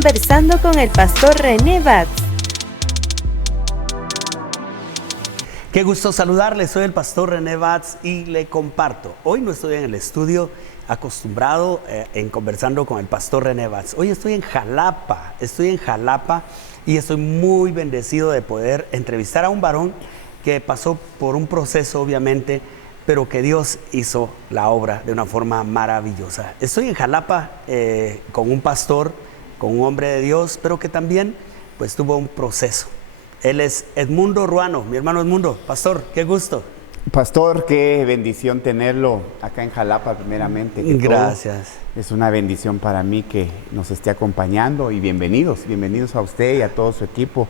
Conversando con el pastor René Batz. Qué gusto saludarles, soy el pastor René Batz y le comparto. Hoy no estoy en el estudio acostumbrado en Conversando con el pastor René Batz. Hoy estoy en Jalapa y estoy muy bendecido de poder entrevistar a un varón que pasó por un proceso obviamente, pero que Dios hizo la obra de una forma maravillosa. Estoy en Jalapa con un pastor, con un hombre de Dios, pero que también pues tuvo un proceso. Él es Edmundo Ruano, mi hermano Edmundo. Pastor, qué gusto. Pastor, qué bendición tenerlo acá en Jalapa primeramente. Gracias. Es una bendición para mí que nos esté acompañando y bienvenidos a usted y a todo su equipo.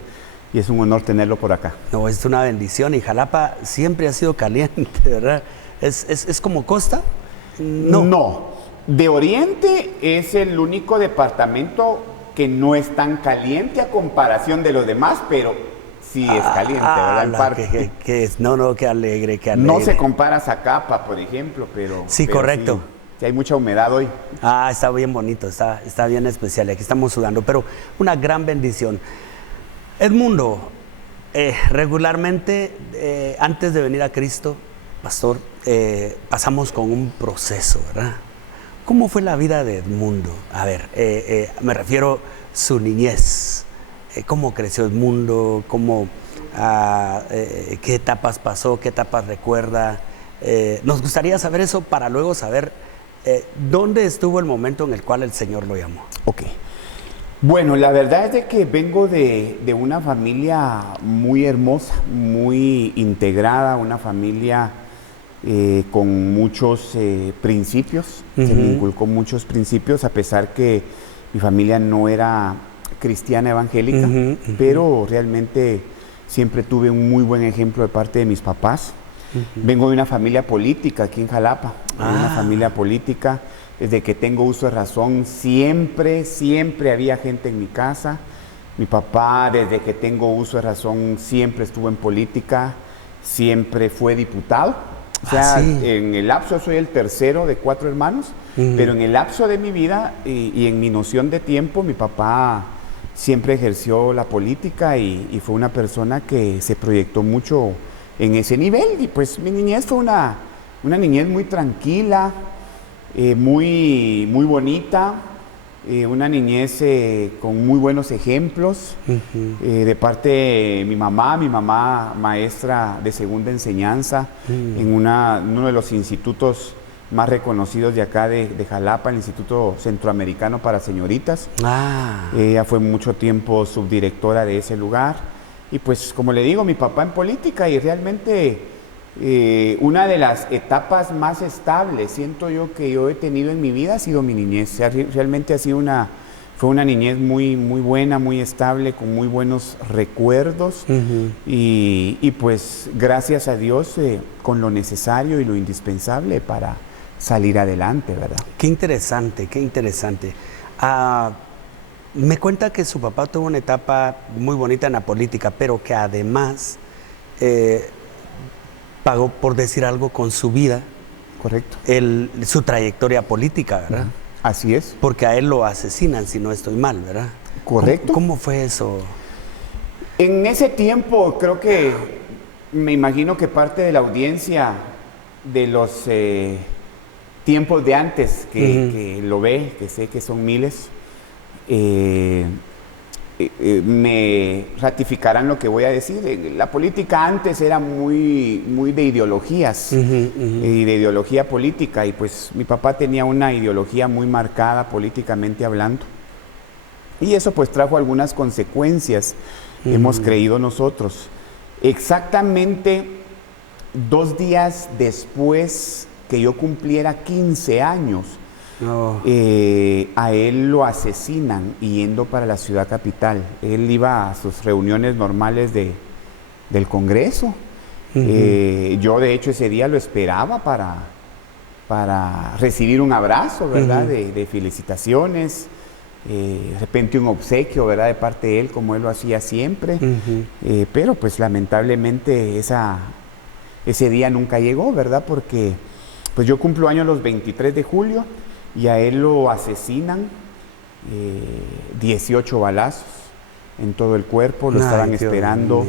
Y es un honor tenerlo por acá. No, es una bendición y Jalapa siempre ha sido caliente, ¿verdad? ¿Es como costa? No. De Oriente es el único departamento que no es tan caliente a comparación de los demás, pero sí es caliente, ¿verdad? En parte. Qué alegre. No se compara a Zacapa, por ejemplo, pero... Sí, correcto. Sí, hay mucha humedad hoy. Está bien bonito, está bien especial. Aquí estamos sudando, pero una gran bendición. Edmundo, regularmente, antes de venir a Cristo, pastor, pasamos con un proceso, ¿verdad? ¿Cómo fue la vida de Edmundo? A ver, me refiero a su niñez. ¿Cómo creció Edmundo? ¿Qué etapas pasó? ¿Qué etapas recuerda? Nos gustaría saber eso para luego saber dónde estuvo el momento en el cual el Señor lo llamó. Ok. Bueno, la verdad es de que vengo de una familia muy hermosa, muy integrada, una familia con muchos principios. Se me inculcó muchos principios, a pesar que mi familia no era cristiana evangélica, pero realmente siempre tuve un muy buen ejemplo de parte de mis papás. Vengo de una familia política aquí en Jalapa, una familia política. Desde que tengo uso de razón, siempre había gente en mi casa. Mi papá, desde que tengo uso de razón, siempre estuvo en política, siempre fue diputado. O sea, ¿sí? En el lapso, soy el tercero de 4 hermanos, pero en el lapso de mi vida y en mi noción de tiempo, mi papá siempre ejerció la política y fue una persona que se proyectó mucho en ese nivel. Y pues mi niñez fue una niñez muy tranquila, muy bonita, una niñez con muy buenos ejemplos de parte de mi mamá maestra de segunda enseñanza en uno de los institutos más reconocidos de acá de Jalapa, el Instituto Centroamericano para Señoritas. Ella fue mucho tiempo subdirectora de ese lugar y pues como le digo, mi papá en política y realmente una de las etapas más estables, siento yo, que yo he tenido en mi vida ha sido mi niñez. O sea, realmente fue una niñez muy buena, muy estable, con muy buenos recuerdos y pues gracias a Dios con lo necesario y lo indispensable para salir adelante, ¿verdad? Qué interesante. Me cuenta que su papá tuvo una etapa muy bonita en la política, pero que además pagó, por decir algo, con su vida. Correcto. Su trayectoria política, ¿verdad? Así es. Porque a él lo asesinan, si no estoy mal, ¿verdad? Correcto. ¿Cómo fue eso? En ese tiempo, creo que, me imagino que parte de la audiencia de los tiempos de antes, que lo ve, que sé que son miles, me ratificarán lo que voy a decir. La política antes era muy de ideologías y de ideología política, y pues mi papá tenía una ideología muy marcada políticamente hablando, y eso pues trajo algunas consecuencias, hemos creído nosotros. Exactamente 2 días después que yo cumpliera 15 años, a él lo asesinan yendo para la ciudad capital. Él iba a sus reuniones normales del Congreso. Yo de hecho ese día lo esperaba para recibir un abrazo, ¿verdad? De felicitaciones, de repente un obsequio, ¿verdad? De parte de él, como él lo hacía siempre. Pero pues lamentablemente ese día nunca llegó, ¿verdad? Porque pues yo cumplo años los 23 de julio y a él lo asesinan 18 balazos en todo el cuerpo, lo estaban esperando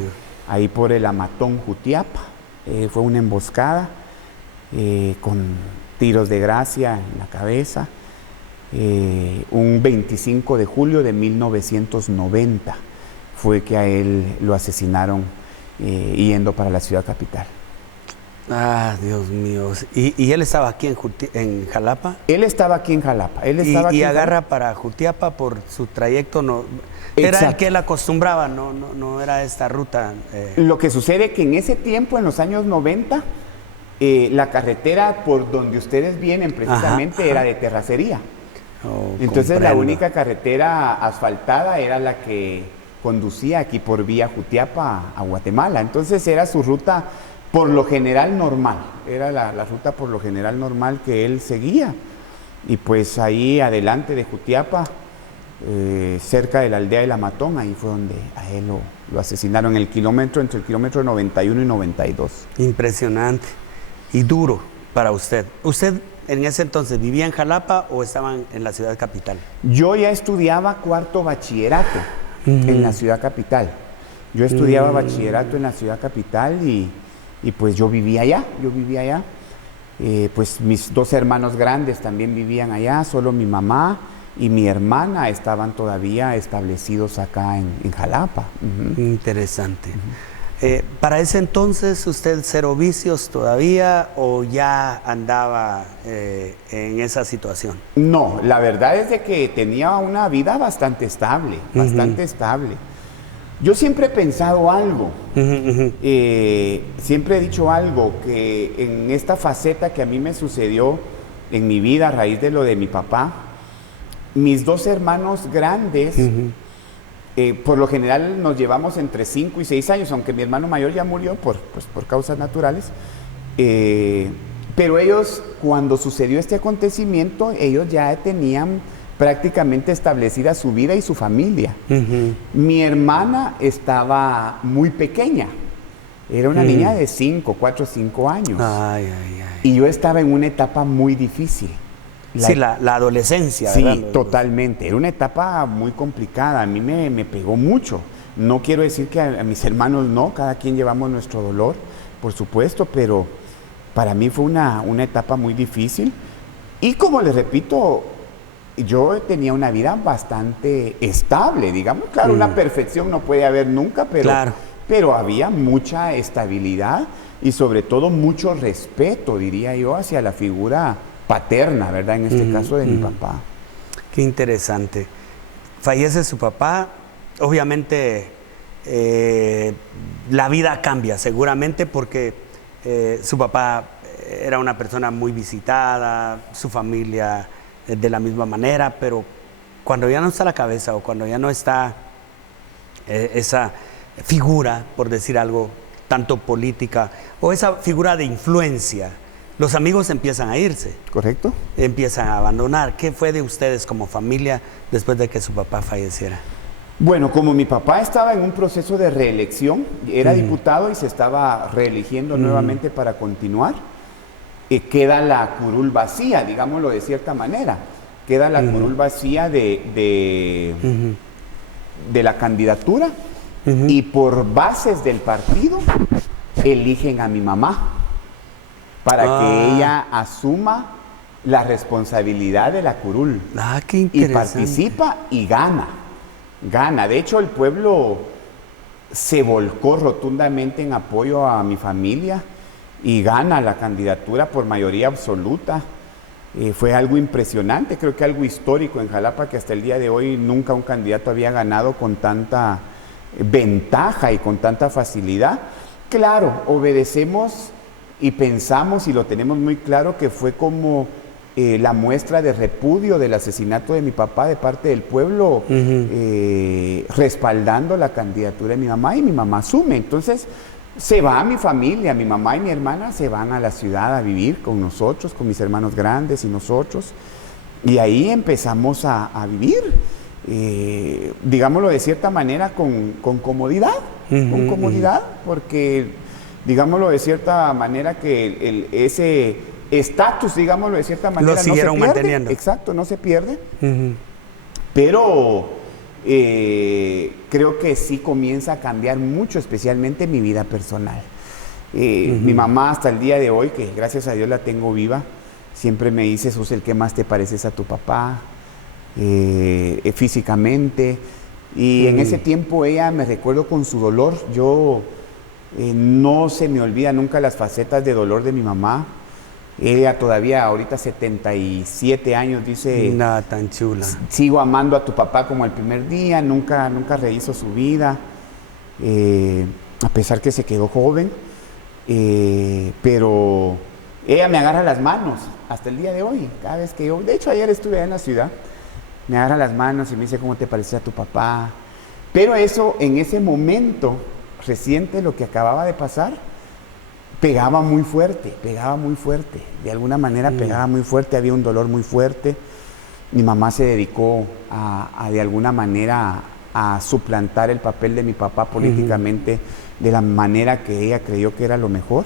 ahí por el Amatón Jutiapa. Fue una emboscada con tiros de gracia en la cabeza. Un 25 de julio de 1990 fue que a él lo asesinaron yendo para la ciudad capital. Ah, Dios mío. ¿Y él estaba aquí en Jalapa? Él estaba aquí en Jalapa. Y agarra para Jutiapa por su trayecto, no. Era el que él acostumbraba, no era esta ruta. Lo que sucede es que en ese tiempo, en los años 90, la carretera por donde ustedes vienen precisamente era de terracería. Entonces comprendo. La única carretera asfaltada era la que conducía aquí por vía Jutiapa a Guatemala. Entonces era su ruta por lo general normal, era la ruta por lo general normal que él seguía. Y pues ahí adelante de Jutiapa, cerca de la aldea del Amatón, ahí fue donde a él lo asesinaron entre el kilómetro 91 y 92. Impresionante y duro para usted. ¿Usted en ese entonces vivía en Jalapa o estaban en la ciudad capital? Yo ya estudiaba cuarto bachillerato en la ciudad capital. Yo estudiaba bachillerato en la ciudad capital y pues yo vivía allá. Pues mis dos hermanos grandes también vivían allá, solo mi mamá y mi hermana estaban todavía establecidos acá en Jalapa. Interesante. ¿Para ese entonces usted cero vicios todavía o ya andaba en esa situación? No, la verdad es de que tenía una vida bastante estable, Yo siempre he pensado algo, siempre he dicho algo, que en esta faceta que a mí me sucedió en mi vida a raíz de lo de mi papá, mis dos hermanos grandes, por lo general nos llevamos entre 5 y 6 años, aunque mi hermano mayor ya murió por causas naturales, pero ellos, cuando sucedió este acontecimiento, ellos ya tenían prácticamente establecida su vida y su familia. Mi hermana estaba muy pequeña, era una niña de 4 o 5 años. Y yo estaba en una etapa muy difícil. La adolescencia, sí, ¿verdad? Totalmente, era una etapa muy complicada, a mí me pegó mucho. No quiero decir que a mis hermanos no, cada quien llevamos nuestro dolor, por supuesto, pero para mí fue una etapa muy difícil. Y como les repito, yo tenía una vida bastante estable, digamos. Claro, una perfección no puede haber nunca, pero había mucha estabilidad y sobre todo mucho respeto, diría yo, hacia la figura paterna, ¿verdad? En este caso de mi papá. Qué interesante. Fallece su papá, obviamente la vida cambia seguramente porque su papá era una persona muy visitada, su familia de la misma manera, pero cuando ya no está la cabeza o cuando ya no está esa figura, por decir algo, tanto política, o esa figura de influencia, los amigos empiezan a irse. ¿Correcto? Empiezan a abandonar. ¿Qué fue de ustedes como familia después de que su papá falleciera? Bueno, como mi papá estaba en un proceso de reelección, era diputado y se estaba reeligiendo nuevamente para continuar, queda la curul vacía, digámoslo de cierta manera. Queda la curul vacía de la candidatura y por bases del partido eligen a mi mamá para que ella asuma la responsabilidad de la curul. Qué interesante. Y participa y gana. De hecho, el pueblo se volcó rotundamente en apoyo a mi familia y gana la candidatura por mayoría absoluta. Fue algo impresionante, creo que algo histórico en Jalapa, que hasta el día de hoy nunca un candidato había ganado con tanta ventaja y con tanta facilidad. Claro, obedecemos y pensamos y lo tenemos muy claro que fue como la muestra de repudio del asesinato de mi papá de parte del pueblo, respaldando la candidatura de mi mamá, y mi mamá asume. Entonces se va a mi familia, mi mamá y mi hermana se van a la ciudad a vivir con nosotros, con mis hermanos grandes y nosotros, y ahí empezamos a vivir, digámoslo de cierta manera, con comodidad, porque digámoslo de cierta manera que ese estatus, digámoslo de cierta manera, lo siguieron no se pierde. manteniendo. Exacto, no se pierde. Pero creo que sí comienza a cambiar mucho, especialmente mi vida personal. Mi mamá hasta el día de hoy, que gracias a Dios la tengo viva, siempre me dice: sos el que más te pareces a tu papá, físicamente. Y en ese tiempo ella, me recuerdo con su dolor, yo no se me olvida nunca las facetas de dolor de mi mamá. Ella todavía, ahorita 77 años, dice: Nada tan chula. Sigo amando a tu papá como el primer día, nunca rehizo su vida, a pesar que se quedó joven. Pero ella me agarra las manos hasta el día de hoy. Cada vez que yo, de hecho ayer estuve allá en la ciudad, me agarra las manos y me dice: ¿cómo te pareces a tu papá? Pero eso, en ese momento reciente, lo que acababa de pasar, pegaba muy fuerte, de alguna manera pegaba muy fuerte, había un dolor muy fuerte. Mi mamá se dedicó de alguna manera a suplantar el papel de mi papá políticamente de la manera que ella creyó que era lo mejor.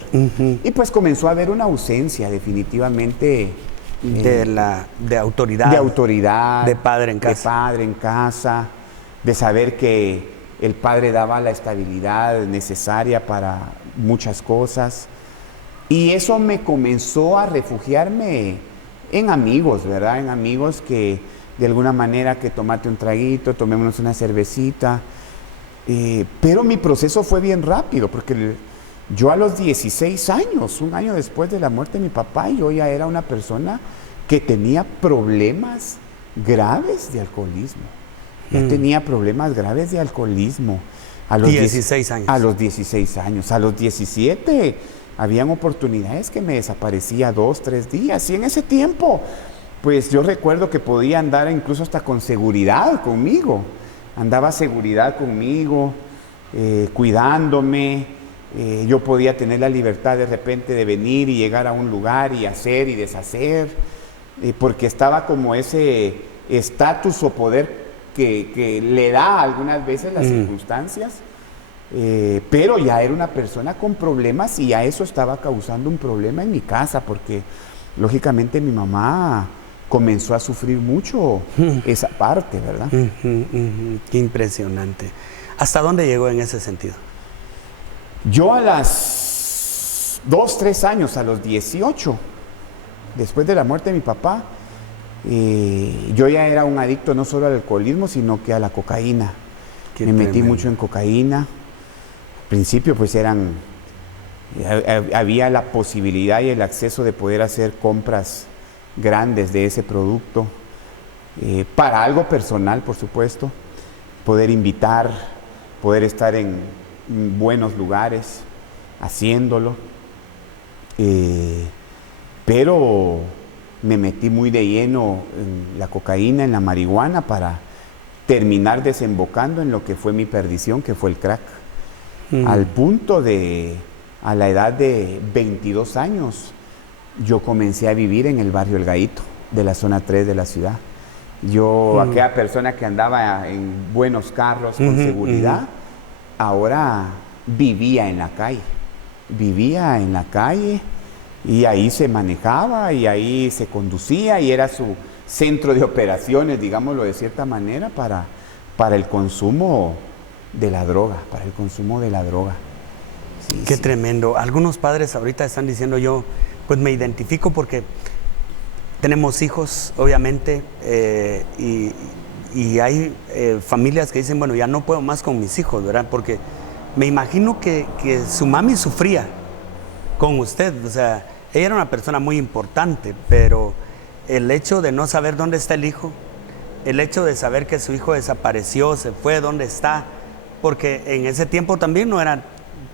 Y pues comenzó a haber una ausencia definitivamente de autoridad. De autoridad. De padre en casa. De padre en casa, de saber que el padre daba la estabilidad necesaria para muchas cosas. Y eso me comenzó a refugiarme en amigos, ¿verdad? En amigos que de alguna manera, que tomate un traguito, tomémonos una cervecita. Pero mi proceso fue bien rápido, porque yo a los 16 años, un año después de la muerte de mi papá, yo ya era una persona que tenía problemas graves de alcoholismo. Ya tenía problemas graves de alcoholismo. A los 16 años. A los 16 años. A los 17 habían oportunidades que me desaparecía 2, 3 días. Y en ese tiempo, pues yo recuerdo que podía andar incluso hasta con seguridad conmigo. Andaba seguridad conmigo, cuidándome. Yo podía tener la libertad de repente de venir y llegar a un lugar y hacer y deshacer, porque estaba como ese estatus o poder que le da algunas veces las circunstancias, pero ya era una persona con problemas y ya eso estaba causando un problema en mi casa, porque lógicamente mi mamá comenzó a sufrir mucho esa parte, ¿verdad? Qué impresionante. ¿Hasta dónde llegó en ese sentido? Yo a las 2, 3 años, a los 18, después de la muerte de mi papá, yo ya era un adicto no solo al alcoholismo, sino que a la cocaína. Me metí mucho en cocaína. Al principio pues había la posibilidad y el acceso de poder hacer compras grandes de ese producto, para algo personal, por supuesto, poder invitar, poder estar en buenos lugares haciéndolo, pero me metí muy de lleno en la cocaína, en la marihuana, para terminar desembocando en lo que fue mi perdición, que fue el crack. Al punto de, a la edad de 22 años, yo comencé a vivir en el barrio El Gallito, de la zona 3 de la ciudad. Yo, aquella persona que andaba en buenos carros, con seguridad, ahora vivía en la calle. Vivía en la calle y ahí se manejaba y ahí se conducía y era su centro de operaciones, digámoslo de cierta manera, para el consumo de la droga, Sí, Qué tremendo. Algunos padres ahorita están diciendo, yo pues me identifico porque tenemos hijos, obviamente, y hay familias que dicen, bueno, ya no puedo más con mis hijos, ¿verdad? Porque me imagino que su mami sufría con usted, o sea, ella era una persona muy importante, pero el hecho de no saber dónde está el hijo, el hecho de saber que su hijo desapareció, se fue, dónde está, porque en ese tiempo también no era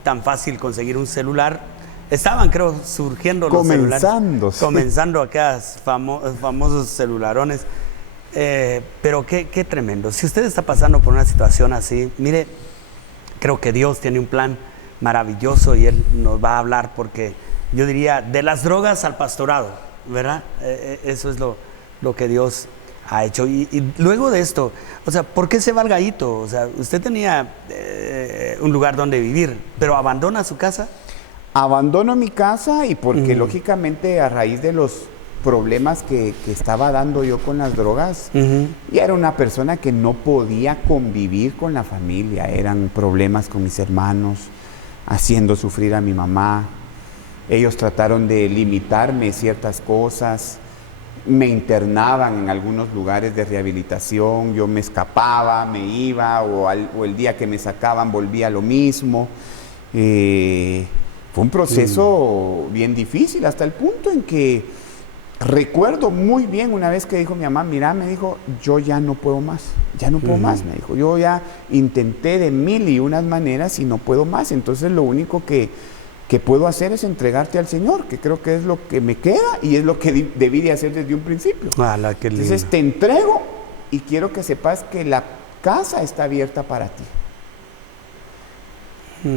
tan fácil conseguir un celular. Estaban, creo, surgiendo los celulares. Sí. Comenzando aquellos famosos celularones. Pero qué tremendo. Si usted está pasando por una situación así, mire, creo que Dios tiene un plan maravilloso y Él nos va a hablar, porque yo diría, de las drogas al pastorado, ¿verdad? Eso es lo que Dios ha hecho. Y luego de esto, o sea, ¿por qué se va al Gallito? O sea, usted tenía un lugar donde vivir, pero abandona su casa. Abandono mi casa y porque lógicamente a raíz de los problemas que estaba dando yo con las drogas. Y era una persona que no podía convivir con la familia. Eran problemas con mis hermanos, haciendo sufrir a mi mamá. Ellos trataron de limitarme ciertas cosas. Me internaban en algunos lugares de rehabilitación. Yo me escapaba, me iba, o el día que me sacaban volvía a lo mismo. Fue un proceso bien difícil, hasta el punto en que recuerdo muy bien una vez que dijo mi mamá, mira, me dijo, yo ya no puedo más, me dijo, yo ya intenté de 1001 maneras y no puedo más, entonces lo único que puedo hacer es entregarte al Señor, que creo que es lo que me queda y es lo que debí de hacer desde un principio. Entonces te entrego y quiero que sepas que la casa está abierta para ti,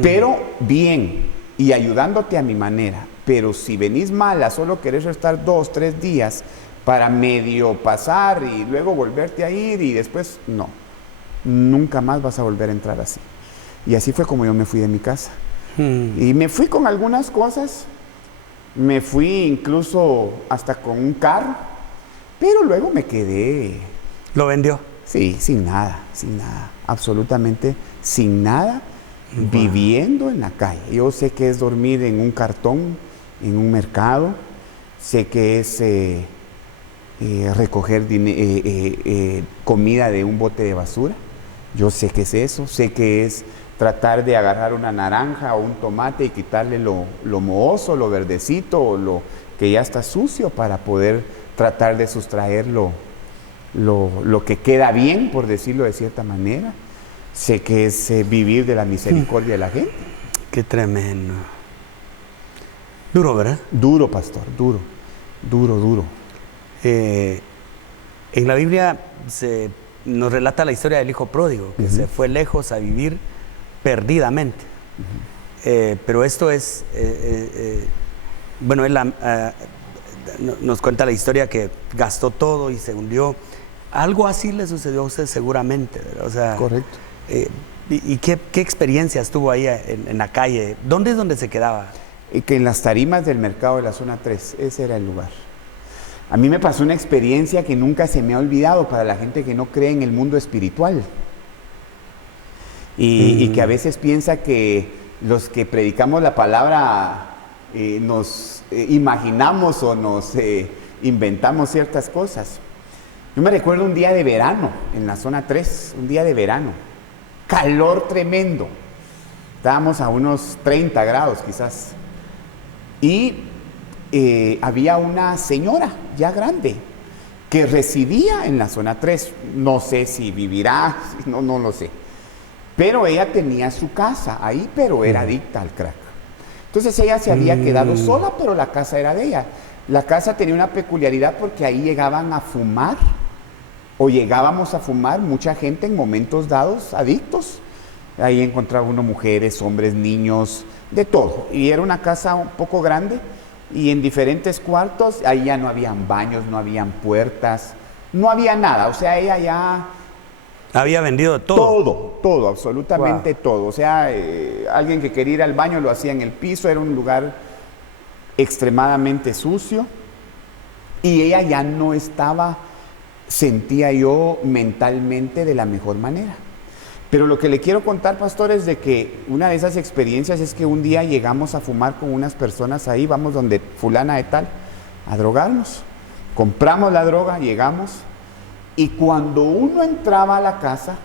pero bien, y ayudándote a mi manera. Pero si venís mala, solo querés estar 2, 3 días para medio pasar y luego volverte a ir y después, no, nunca más vas a volver a entrar así. Y así fue como yo me fui de mi casa. Y me fui con algunas cosas, me fui incluso hasta con un carro, pero luego me quedé. ¿Lo vendió? Sí, sin nada, absolutamente sin nada. Viviendo en la calle. Yo sé que es dormir en un cartón, en un mercado, sé que es recoger comida de un bote de basura, yo sé que es eso, sé que es tratar de agarrar una naranja o un tomate y quitarle lo mohoso, lo verdecito o lo que ya está sucio para poder tratar de sustraer lo que queda bien, por decirlo de cierta manera. Sé que es vivir de la misericordia de la gente. Qué tremendo. Duro, ¿verdad? Duro, pastor, duro. En la Biblia nos relata la historia del hijo pródigo, que se fue lejos a vivir perdidamente. Pero esto es, bueno, él nos cuenta la historia que gastó todo y se hundió. Algo así le sucedió a usted seguramente, ¿verdad? O sea, correcto. ¿Y qué experiencias tuvo ahí en la calle? ¿Dónde es donde se quedaba? Que en las tarimas del mercado de la zona 3, ese era el lugar. A mí me pasó una experiencia que nunca se me ha olvidado para la gente que no cree en el mundo espiritual. Y que a veces piensa que los que predicamos la palabra nos imaginamos o nos inventamos ciertas cosas. Yo me recuerdo un día de verano en la zona 3, un día de verano. Calor tremendo. Estábamos a unos 30 grados quizás. Y había una señora ya grande que residía en la zona 3. No sé si vivirá, no lo sé. Pero ella tenía su casa ahí, pero era adicta al crack. Entonces ella se había quedado sola, pero la casa era de ella. La casa tenía una peculiaridad porque ahí llegaban a fumar, o llegábamos a fumar mucha gente en momentos dados adictos. Ahí encontraba uno mujeres, hombres, niños, de todo. Y era una casa un poco grande y en diferentes cuartos. Ahí ya no habían baños, no habían puertas, no había nada. O sea, ella ya había vendido todo. Todo, absolutamente todo. O sea, alguien que quería ir al baño lo hacía en el piso. Era un lugar extremadamente sucio. Y ella ya no estaba, sentía yo, mentalmente de la mejor manera. Pero lo que le quiero contar, pastor, es de que una de esas experiencias es que un día llegamos a fumar con unas personas ahí, vamos donde fulana de tal, a drogarnos. Compramos la droga, llegamos, y cuando uno entraba a la casa,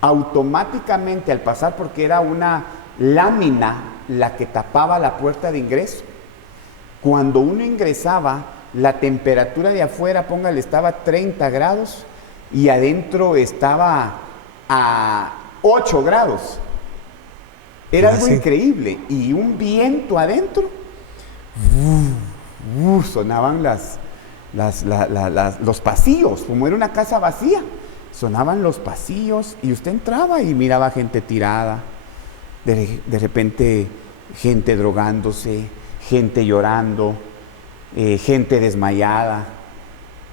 automáticamente al pasar, porque era una lámina la que tapaba la puerta de ingreso, cuando uno ingresaba, la temperatura de afuera, póngale, estaba a 30 grados y adentro estaba a 8 grados. Era algo increíble. Y un viento adentro, sonaban los pasillos, como era una casa vacía, sonaban los pasillos y usted entraba y miraba gente tirada, de repente gente drogándose, gente llorando, gente desmayada.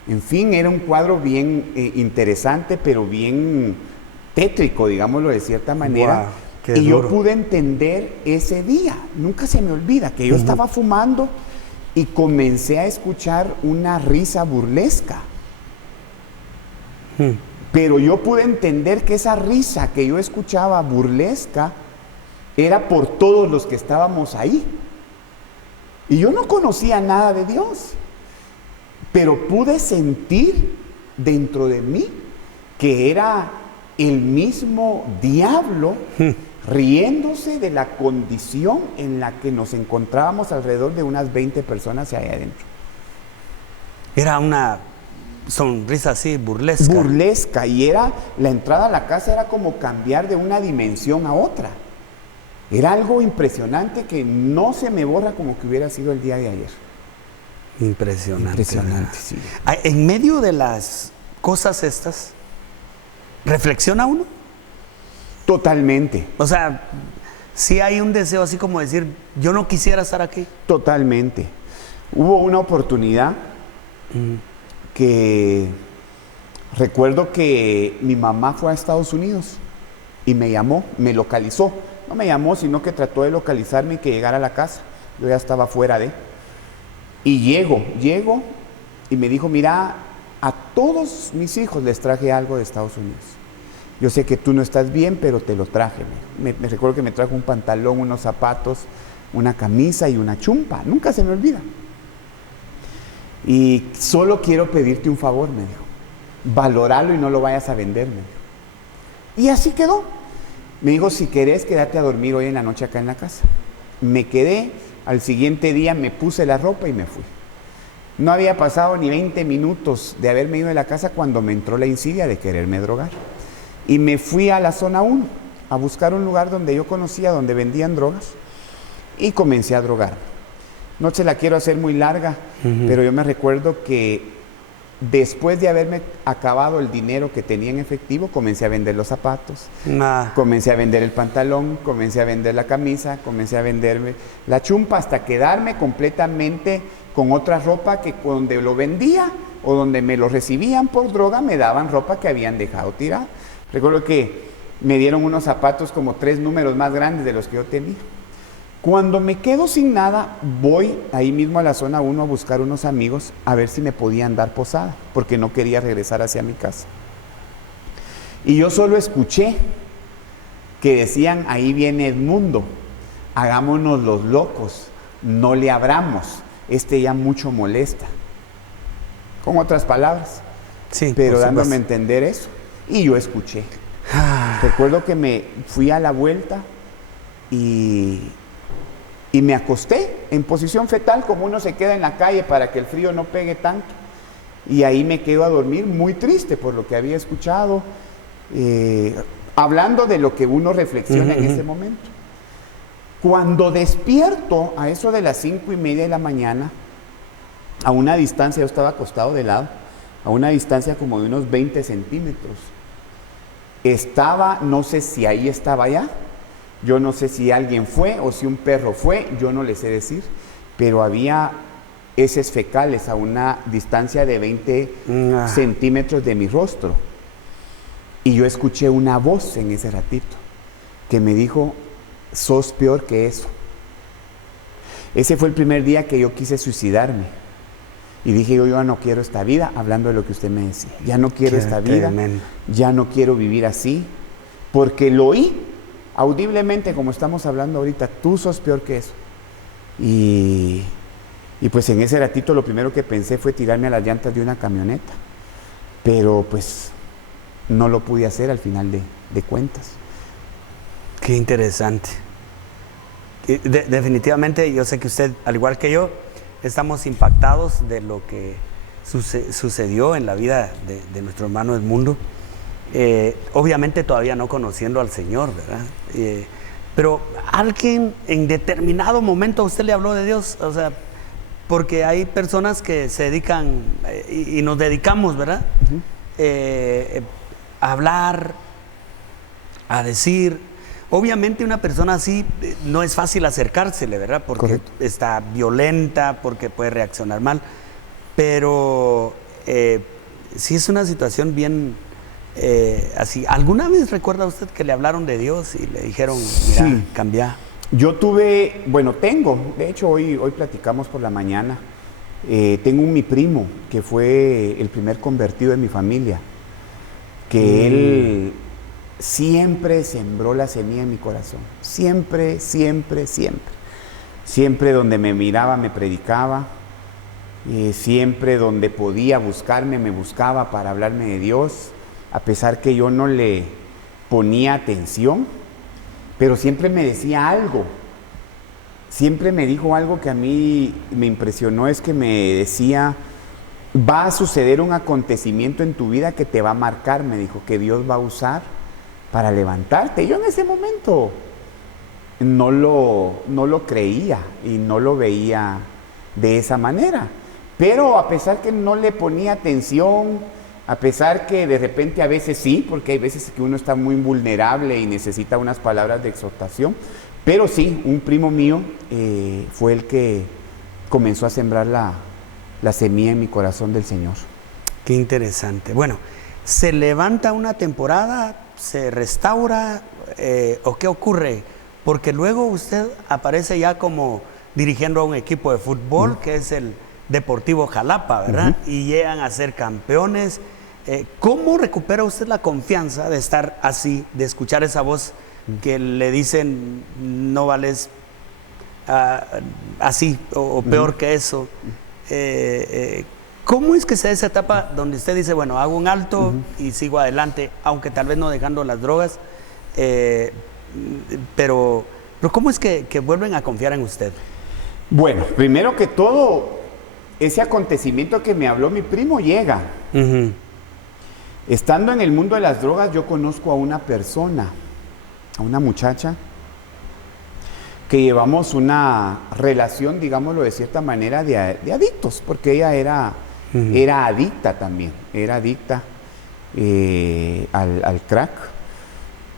En fin, era un cuadro bien interesante, pero bien tétrico, digámoslo de cierta manera. Wow, y yo pude entender ese día, nunca se me olvida, que yo estaba fumando y comencé a escuchar una risa burlesca. Pero yo pude entender que esa risa que yo escuchaba burlesca era por todos los que estábamos ahí. Y yo no conocía nada de Dios, pero pude sentir dentro de mí que era el mismo diablo riéndose de la condición en la que nos encontrábamos alrededor de unas 20 personas ahí adentro. Era una sonrisa así, burlesca. Burlesca, y la entrada a la casa era como cambiar de una dimensión a otra. Era algo impresionante que no se me borra como que hubiera sido el día de ayer. Impresionante. Impresionante, sí. En medio de las cosas estas, ¿reflexiona uno? Totalmente. O sea, si hay un deseo así como decir, yo no quisiera estar aquí. Totalmente. Hubo una oportunidad que recuerdo que mi mamá fue a Estados Unidos y me llamó, me localizó. No me llamó, sino que trató de localizarme y que llegara a la casa. Yo ya estaba fuera de. Y llego y me dijo, mira, a todos mis hijos les traje algo de Estados Unidos. Yo sé que tú no estás bien, pero te lo traje. Me recuerdo que me trajo un pantalón, unos zapatos, una camisa y una chumpa. Nunca se me olvida. Y solo quiero pedirte un favor, me dijo. Valóralo y no lo vayas a vender, me dijo. Y así quedó. Me dijo, si querés, quédate a dormir hoy en la noche acá en la casa. Me quedé, al siguiente día me puse la ropa y me fui. No había pasado ni 20 minutos de haberme ido de la casa cuando me entró la insidia de quererme drogar. Y me fui a la zona 1 a buscar un lugar donde yo conocía, donde vendían drogas, y comencé a drogarme. No se la quiero hacer muy larga, pero yo me recuerdo que después de haberme acabado el dinero que tenía en efectivo, comencé a vender los zapatos, comencé a vender el pantalón, comencé a vender la camisa, comencé a venderme la chumpa, hasta quedarme completamente con otra ropa que donde lo vendía o donde me lo recibían por droga, me daban ropa que habían dejado tirada. Recuerdo que me dieron unos zapatos como 3 números más grandes de los que yo tenía. Cuando me quedo sin nada, voy ahí mismo a la zona 1 a buscar unos amigos a ver si me podían dar posada, porque no quería regresar hacia mi casa. Y yo solo escuché que decían, ahí viene Edmundo, hagámonos los locos, no le abramos, ya mucho molesta. Con otras palabras, sí, pero dándome a entender eso. Y yo escuché. Recuerdo que me fui a la vuelta y me acosté en posición fetal, como uno se queda en la calle para que el frío no pegue tanto. Y ahí me quedo a dormir muy triste por lo que había escuchado, hablando de lo que uno reflexiona en ese momento. Cuando despierto a eso de las 5:30 de la mañana, a una distancia, yo estaba acostado de lado, a una distancia como de unos 20 centímetros. Estaba, no sé si ahí estaba ya, yo no sé si alguien fue o si un perro fue, yo no le sé decir, pero había heces fecales a una distancia de 20 centímetros de mi rostro. Y yo escuché una voz en ese ratito que me dijo, sos peor que eso. Ese fue el primer día que yo quise suicidarme. Y dije, yo ya no quiero esta vida, hablando de lo que usted me decía. Ya no quiero esta vida, ya no quiero vivir así, porque lo oí audiblemente, como estamos hablando ahorita, tú sos peor que eso. Y pues en ese ratito lo primero que pensé fue tirarme a las llantas de una camioneta. Pero pues no lo pude hacer al final de cuentas. Qué interesante. Definitivamente yo sé que usted, al igual que yo, estamos impactados de lo que sucedió en la vida de nuestro hermano Edmundo. Obviamente todavía no conociendo al Señor, ¿verdad? Pero alguien en determinado momento a usted le habló de Dios, o sea, porque hay personas que se dedican y nos dedicamos, ¿verdad? A hablar, a decir. Obviamente una persona así no es fácil acercársele, ¿verdad? Porque correcto, está violenta, porque puede reaccionar mal, pero sí es una situación bien así. ¿Alguna vez recuerda usted que le hablaron de Dios y le dijeron, mira, sí, cambia? Yo tuve, bueno, tengo, de hecho hoy platicamos por la mañana, tengo mi primo que fue el primer convertido de mi familia, que él siempre sembró la semilla en mi corazón, siempre, siempre, siempre. Siempre donde me miraba me predicaba, siempre donde podía buscarme me buscaba para hablarme de Dios, a pesar que yo no le ponía atención, pero siempre me decía algo. Siempre me dijo algo que a mí me impresionó, es que me decía, va a suceder un acontecimiento en tu vida que te va a marcar, me dijo, que Dios va a usar para levantarte. Yo en ese momento no lo creía y no lo veía de esa manera, pero a pesar que no le ponía atención, a pesar que de repente a veces sí, porque hay veces que uno está muy vulnerable y necesita unas palabras de exhortación, pero sí, un primo mío fue el que comenzó a sembrar la semilla en mi corazón del Señor. Qué interesante. Bueno, ¿se levanta una temporada, se restaura o qué ocurre? Porque luego usted aparece ya como dirigiendo a un equipo de fútbol, que es el Deportivo Jalapa, ¿verdad? Y llegan a ser campeones. ¿Cómo recupera usted la confianza de estar así, de escuchar esa voz que le dicen no vales así o peor que eso? ¿Cómo es que se da esa etapa donde usted dice, bueno, hago un alto y sigo adelante, aunque tal vez no dejando las drogas, pero ¿cómo es que vuelven a confiar en usted? Bueno, primero que todo, ese acontecimiento que me habló mi primo llega. Estando en el mundo de las drogas, yo conozco a una persona, a una muchacha, que llevamos una relación, digámoslo de cierta manera, de adictos, porque ella era adicta también, era adicta al crack.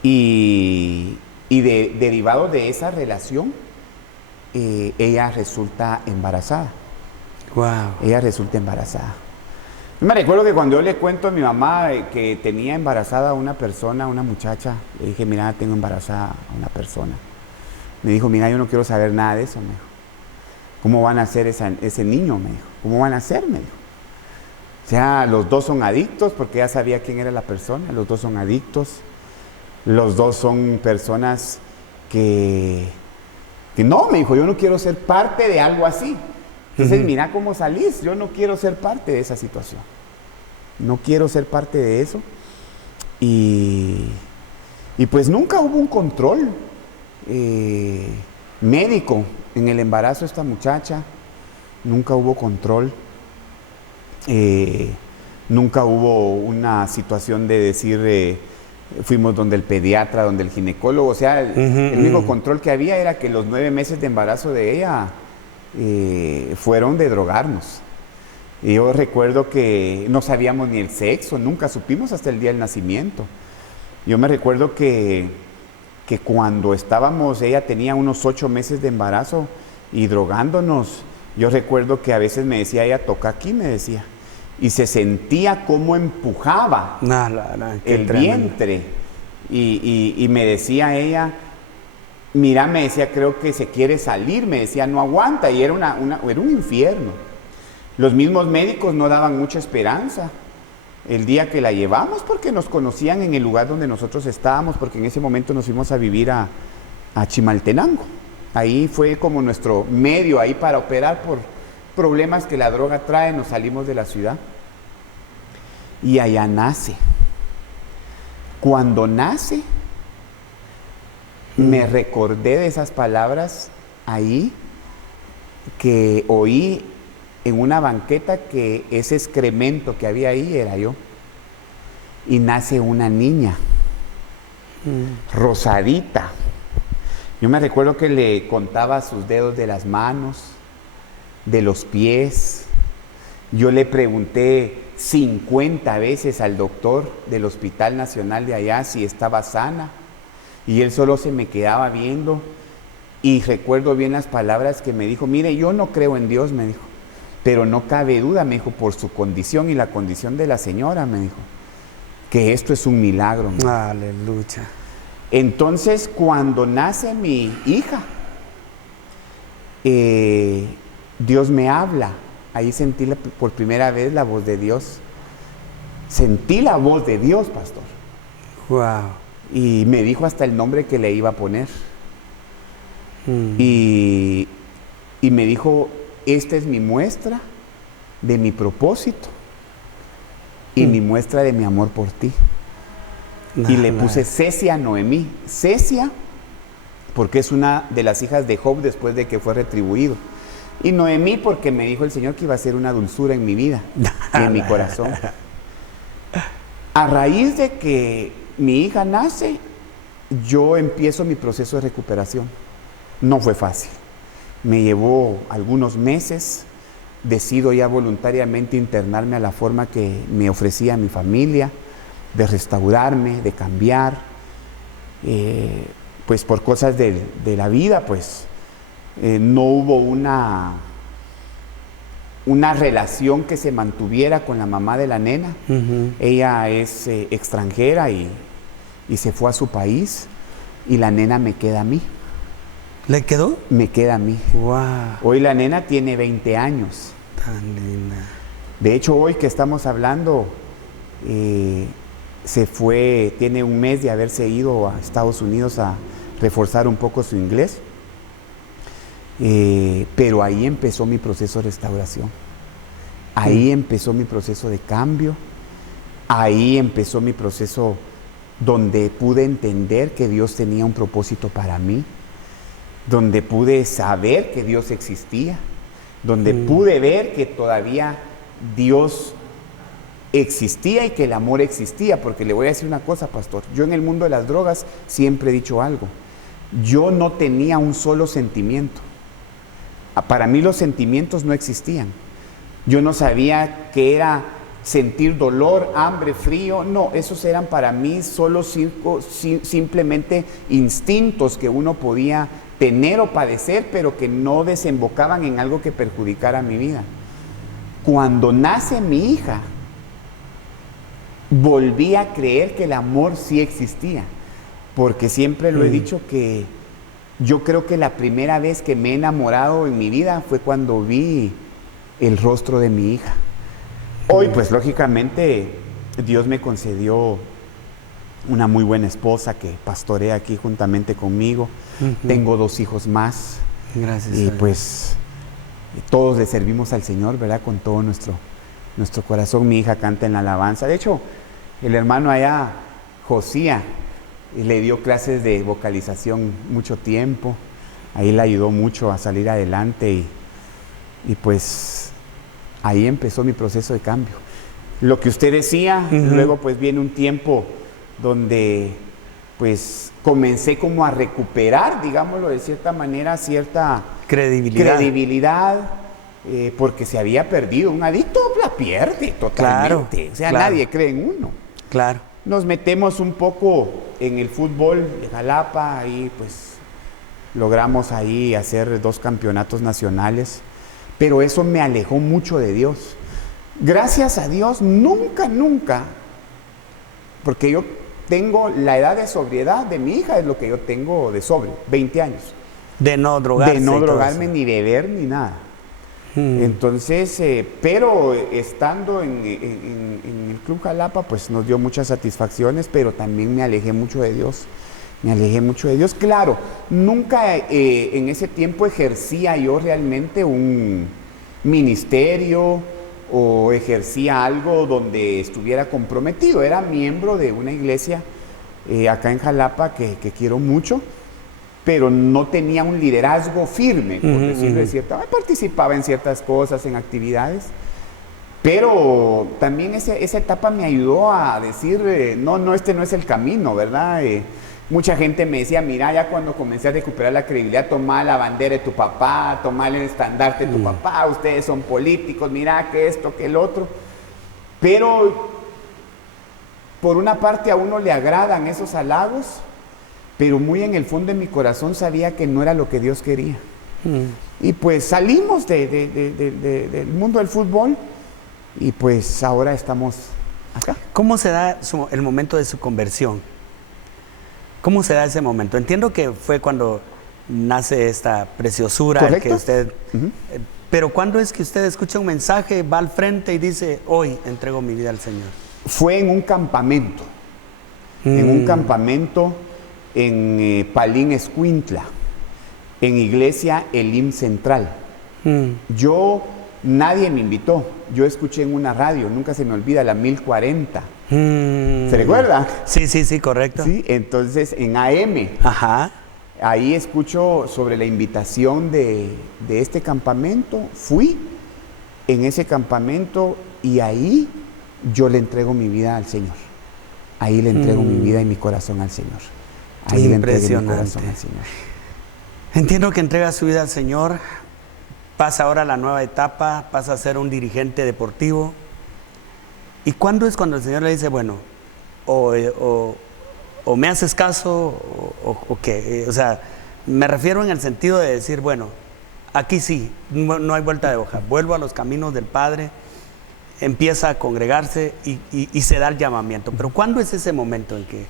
Y derivado de esa relación, ella resulta embarazada. Wow. Ella resulta embarazada. Yo me recuerdo que cuando yo le cuento a mi mamá que tenía embarazada a una persona, una muchacha, le dije, mira, tengo embarazada a una persona. Me dijo, mira, yo no quiero saber nada de eso, me dijo. ¿Cómo van a hacer ese niño, me dijo? ¿Cómo van a hacer, me dijo? O sea, los dos son adictos, porque ya sabía quién era la persona, los dos son adictos, los dos son personas que no, me dijo, yo no quiero ser parte de algo así. Entonces, mira cómo salís, yo no quiero ser parte de esa situación. No quiero ser parte de eso. Y pues nunca hubo un control médico en el embarazo de esta muchacha. Nunca hubo control. Nunca hubo una situación de decir, fuimos donde el pediatra, donde el ginecólogo. O sea, el único control que había era que los 9 meses de embarazo de ella fueron de drogarnos. Y yo recuerdo que no sabíamos ni el sexo, nunca supimos hasta el día del nacimiento. Yo me recuerdo que cuando estábamos, ella tenía unos 8 meses de embarazo y drogándonos, yo recuerdo que a veces me decía ella, toca aquí, me decía, y se sentía como empujaba el vientre, y me decía ella, mira, me decía, creo que se quiere salir, me decía, no aguanta, y era un infierno. Los mismos médicos no daban mucha esperanza el día que la llevamos, porque nos conocían en el lugar donde nosotros estábamos, porque en ese momento nos fuimos a vivir a Chimaltenango. Ahí fue como nuestro medio ahí para operar por problemas que la droga trae, nos salimos de la ciudad. Y allá nace. Cuando nace, me recordé de esas palabras ahí que oí en una banqueta, que ese excremento que había ahí era yo. Y nace una niña, rosadita. Yo me recuerdo que le contaba sus dedos de las manos, de los pies. Yo le pregunté 50 veces al doctor del Hospital Nacional de allá si estaba sana. Y él solo se me quedaba viendo, y recuerdo bien las palabras que me dijo, mire, yo no creo en Dios, me dijo, pero no cabe duda, me dijo, por su condición y la condición de la señora, me dijo, que esto es un milagro. Aleluya. Entonces, cuando nace mi hija, Dios me habla. Ahí sentí por primera vez la voz de Dios. Sentí la voz de Dios, pastor. Wow. Y me dijo hasta el nombre que le iba a poner. Y me dijo, esta es mi muestra de mi propósito y mi muestra de mi amor por ti. Y le puse Cesia Noemí. Cesia, porque es una de las hijas de Job después de que fue retribuido. Y Noemí, porque me dijo el Señor que iba a ser una dulzura en mi vida y en mi corazón. A raíz de que mi hija nace, yo empiezo mi proceso de recuperación. No fue fácil. Me llevó algunos meses. Decido ya voluntariamente internarme a la forma que me ofrecía mi familia, de restaurarme, de cambiar. Pues por cosas de la vida, pues no hubo una relación que se mantuviera con la mamá de la nena. Ella es extranjera y se fue a su país, y la nena me queda a mí. ¿Le quedó? Me queda a mí. Wow. Hoy la nena tiene 20 años. Tan linda. De hecho, hoy que estamos hablando, se fue, tiene un mes de haberse ido a Estados Unidos a reforzar un poco su inglés. Pero ahí empezó mi proceso de restauración. Ahí empezó mi proceso de cambio. Ahí empezó mi proceso donde pude entender que Dios tenía un propósito para mí, donde pude saber que Dios existía, donde pude ver que todavía Dios existía y que el amor existía. Porque le voy a decir una cosa, pastor, yo en el mundo de las drogas siempre he dicho algo. Yo no tenía un solo sentimiento. Para mí los sentimientos no existían. Yo no sabía qué era sentir dolor, hambre, frío. No, esos eran para mí solo simplemente instintos que uno podía tener o padecer, pero que no desembocaban en algo que perjudicara mi vida. Cuando nace mi hija, volví a creer que el amor sí existía, porque siempre lo he dicho, que yo creo que la primera vez que me he enamorado en mi vida fue cuando vi el rostro de mi hija. Hoy, pues lógicamente, Dios me concedió una muy buena esposa que pastorea aquí juntamente conmigo. Tengo 2 hijos más. Gracias. Y pues todos le servimos al Señor, ¿verdad? Con todo nuestro corazón. Mi hija canta en la alabanza. De hecho, el hermano allá, Josía, le dio clases de vocalización mucho tiempo. Ahí le ayudó mucho a salir adelante y pues ahí empezó mi proceso de cambio. Lo que usted decía, luego pues viene un tiempo donde pues comencé como a recuperar, digámoslo de cierta manera, cierta credibilidad, porque se había perdido. Un adicto la pierde totalmente. Claro, o sea, nadie cree en uno. Claro. Nos metemos un poco en el fútbol de Jalapa y pues logramos ahí hacer 2 campeonatos nacionales, pero eso me alejó mucho de Dios. Gracias a Dios, nunca, porque yo tengo la edad de sobriedad de mi hija, es lo que yo tengo de sobrio, 20 años. De no drogarse. De no drogarme, ni beber, ni nada. Entonces, pero estando en el Club Jalapa, pues nos dio muchas satisfacciones, pero también me alejé mucho de Dios. Claro, nunca en ese tiempo ejercía yo realmente un ministerio o ejercía algo donde estuviera comprometido. Era miembro de una iglesia acá en Jalapa que quiero mucho, pero no tenía un liderazgo firme, por decirlo de cierta manera. Participaba en ciertas cosas, en actividades, pero también esa etapa me ayudó a decir, no, este no es el camino, ¿verdad? Mucha gente me decía, mira, ya cuando comencé a recuperar la credibilidad, toma la bandera de tu papá, toma el estandarte de tu papá, ustedes son políticos, mira que esto, que el otro. Pero por una parte a uno le agradan esos halagos, pero muy en el fondo de mi corazón sabía que no era lo que Dios quería. Y pues salimos del mundo del fútbol y pues ahora estamos acá. ¿Cómo se da el momento de su conversión? ¿Cómo se da ese momento? Entiendo que fue cuando nace esta preciosura ¿Correcto? que usted... Pero ¿cuándo es que usted escucha un mensaje, va al frente y dice, hoy entrego mi vida al Señor? Fue en un campamento. En un campamento en Palín, Escuintla, en Iglesia Elim Central. Nadie me invitó. Yo escuché en una radio, nunca se me olvida, la 1040. ¿Se recuerda? Sí, correcto. Sí, entonces en AM. Ajá. Ahí escucho sobre la invitación de este campamento. Fui en ese campamento y ahí yo le entrego mi vida al Señor. Ahí le entrego mi vida y mi corazón al Señor. Ahí le entrego mi corazón al Señor. Entiendo que entrega su vida al Señor. Pasa ahora a la nueva etapa, pasa a ser un dirigente deportivo. ¿Y cuándo es cuando el Señor le dice, bueno, o me haces caso o qué? O sea, me refiero en el sentido de decir, bueno, aquí sí, no hay vuelta de hoja. Vuelvo a los caminos del Padre, empieza a congregarse y se da el llamamiento. Pero ¿cuándo es ese momento en que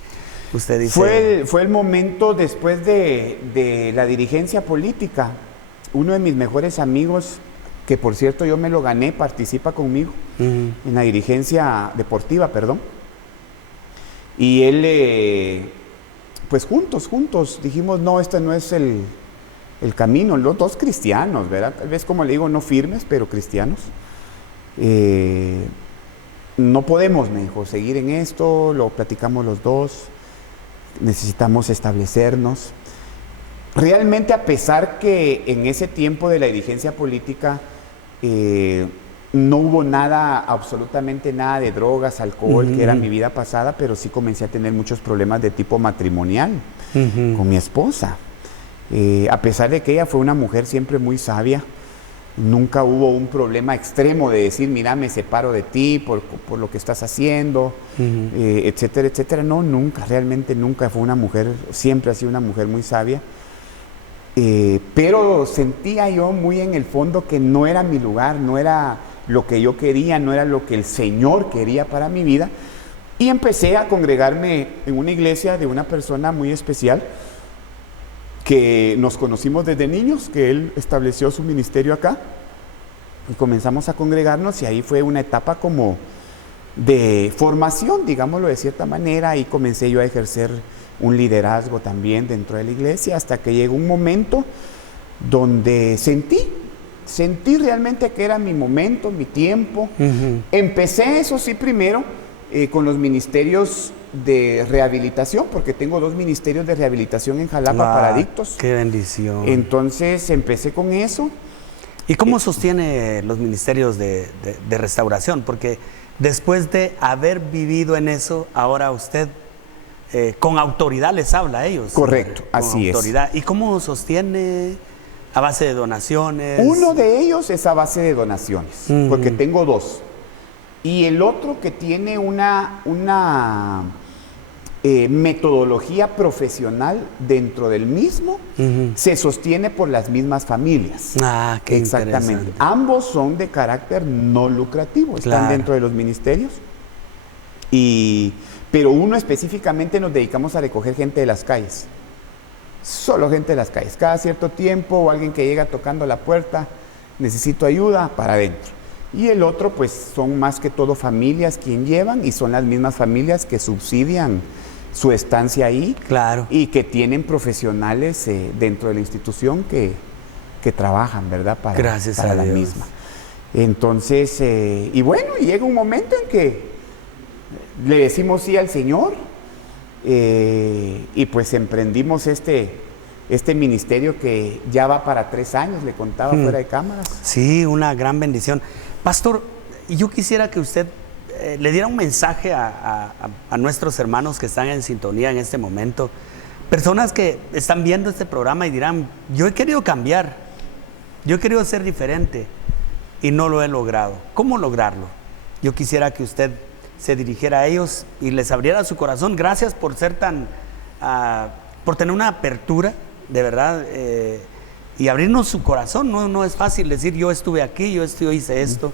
usted dice? Fue el momento después de la dirigencia política. Uno de mis mejores amigos, que por cierto yo me lo gané, participa conmigo en la dirigencia deportiva, perdón. Y él, pues juntos dijimos, no, este no es el camino. Los dos cristianos, ¿verdad? Tal vez, como le digo, no firmes, pero cristianos. No podemos, me dijo, seguir en esto, lo platicamos los dos, necesitamos establecernos. Realmente, a pesar que en ese tiempo de la dirigencia política no hubo nada, absolutamente nada de drogas, alcohol, que era mi vida pasada, pero sí comencé a tener muchos problemas de tipo matrimonial con mi esposa. A pesar de que ella fue una mujer siempre muy sabia, nunca hubo un problema extremo de decir, mira, me separo de ti por lo que estás haciendo, etcétera, etcétera. No, nunca, realmente nunca. Fue una mujer, siempre ha sido una mujer muy sabia. Pero sentía yo muy en el fondo que no era mi lugar, no era lo que yo quería, no era lo que el Señor quería para mi vida. Y empecé a congregarme en una iglesia de una persona muy especial que nos conocimos desde niños, que él estableció su ministerio acá y comenzamos a congregarnos, y ahí fue una etapa como de formación, digámoslo de cierta manera, y comencé yo a ejercer un liderazgo también dentro de la iglesia, hasta que llegó un momento donde sentí realmente que era mi momento, mi tiempo. Empecé, eso sí, primero con los ministerios de rehabilitación, porque tengo 2 ministerios de rehabilitación en Jalapa para adictos. ¡Qué bendición! Entonces empecé con eso. ¿Y cómo sostiene los ministerios de restauración? Porque después de haber vivido en eso, ahora usted con autoridad les habla a ellos. Correcto, así es. ¿Y cómo sostiene? ¿A base de donaciones? Uno de ellos es a base de donaciones, porque tengo 2. Y el otro, que tiene una metodología profesional dentro del mismo, se sostiene por las mismas familias. Ah, qué exactamente. interesante. Ambos son de carácter no lucrativo, están dentro de los ministerios. Pero uno específicamente nos dedicamos a recoger gente de las calles. Solo gente de las calles. Cada cierto tiempo, o alguien que llega tocando la puerta, necesito ayuda, para adentro. Y el otro, pues son más que todo familias quien llevan, y son las mismas familias que subsidian su estancia ahí. Claro. Y que tienen profesionales dentro de la institución que trabajan, ¿verdad? Para la misma. Entonces, y bueno, llega un momento en que le decimos sí al Señor, y pues emprendimos este ministerio que ya va para 3 años, le contaba fuera de cámaras. Sí, una gran bendición. Pastor, yo quisiera que usted le diera un mensaje a nuestros hermanos que están en sintonía en este momento, personas que están viendo este programa y dirán, yo he querido cambiar, yo he querido ser diferente y no lo he logrado. ¿Cómo lograrlo? Yo quisiera que usted se dirigiera a ellos y les abriera su corazón. Gracias por ser por tener una apertura, de verdad, y abrirnos su corazón. No es fácil decir, yo estuve aquí, yo hice esto,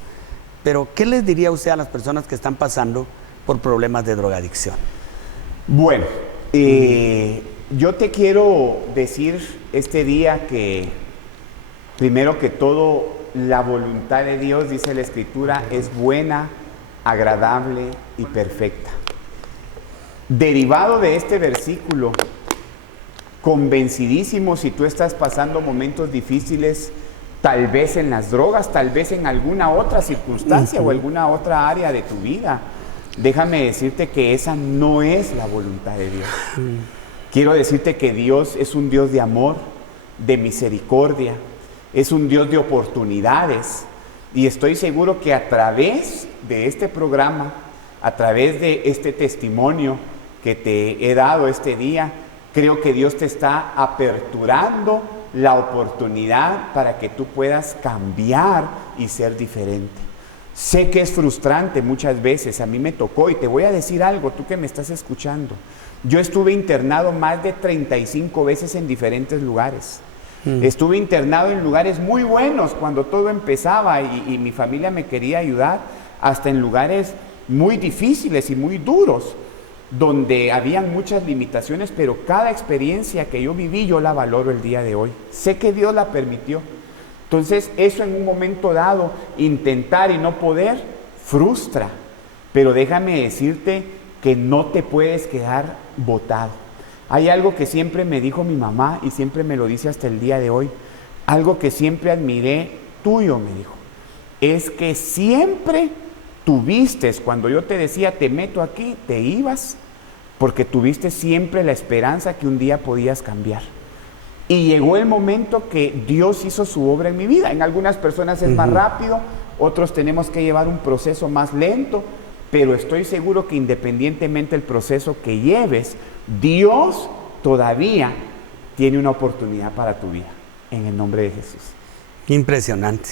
pero ¿qué les diría usted a las personas que están pasando por problemas de drogadicción? Bueno, Yo te quiero decir este día que, primero que todo, la voluntad de Dios, dice la Escritura, es buena, agradable y perfecta. Derivado de este versículo, convencidísimo, si tú estás pasando momentos difíciles, tal vez en las drogas, tal vez en alguna otra circunstancia o alguna otra área de tu vida, déjame decirte que esa no es la voluntad de Dios. Quiero decirte que Dios es un Dios de amor, de misericordia, es un Dios de oportunidades, y estoy seguro que a través de este programa, a través de este testimonio que te he dado este día, creo que Dios te está aperturando la oportunidad para que tú puedas cambiar y ser diferente. Sé que es frustrante muchas veces, a mí me tocó, y te voy a decir algo, tú que me estás escuchando. Yo estuve internado más de 35 veces en diferentes lugares. Estuve internado en lugares muy buenos cuando todo empezaba y mi familia me quería ayudar, hasta en lugares muy difíciles y muy duros, donde habían muchas limitaciones, pero cada experiencia que yo viví, yo la valoro el día de hoy. Sé que Dios la permitió. Entonces, eso en un momento dado, intentar y no poder, frustra. Pero déjame decirte que no te puedes quedar botado. Hay algo que siempre me dijo mi mamá y siempre me lo dice hasta el día de hoy. Algo que siempre admiré tuyo, me dijo. Es que siempre tuviste, cuando yo te decía te meto aquí, te ibas, porque tuviste siempre la esperanza que un día podías cambiar. Y llegó el momento que Dios hizo su obra en mi vida. En algunas personas es más rápido, otros tenemos que llevar un proceso más lento, pero estoy seguro que independientemente del proceso que lleves, Dios todavía tiene una oportunidad para tu vida, en el nombre de Jesús. Impresionante,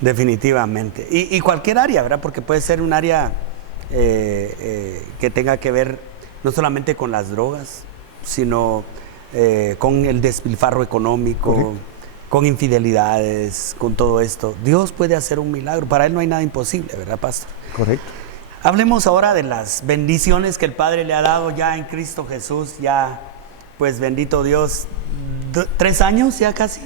definitivamente. Y cualquier área, ¿verdad? Porque puede ser un área que tenga que ver no solamente con las drogas, sino con el despilfarro económico, correcto, con infidelidades, con todo esto. Dios puede hacer un milagro. Para Él no hay nada imposible, ¿verdad, pastor? Correcto. Hablemos ahora de las bendiciones que el Padre le ha dado ya en Cristo Jesús, ya, pues bendito Dios, 3 años ya casi.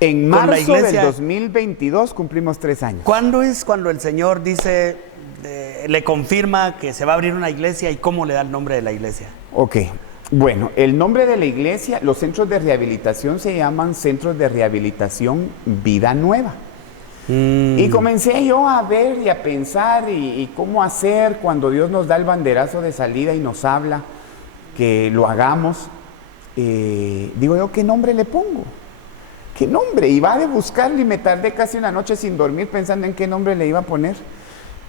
En marzo del 2022 cumplimos 3 años. ¿Cuándo es cuando el Señor dice, le confirma que se va a abrir una iglesia y cómo le da el nombre de la iglesia? Ok, bueno, el nombre de la iglesia, los centros de rehabilitación se llaman Centros de Rehabilitación Vida Nueva. Y comencé yo a ver y a pensar y cómo hacer cuando Dios nos da el banderazo de salida y nos habla que lo hagamos. Digo yo, ¿qué nombre le pongo? ¿Qué nombre? Y va de buscarlo y me tardé casi una noche sin dormir pensando en qué nombre le iba a poner.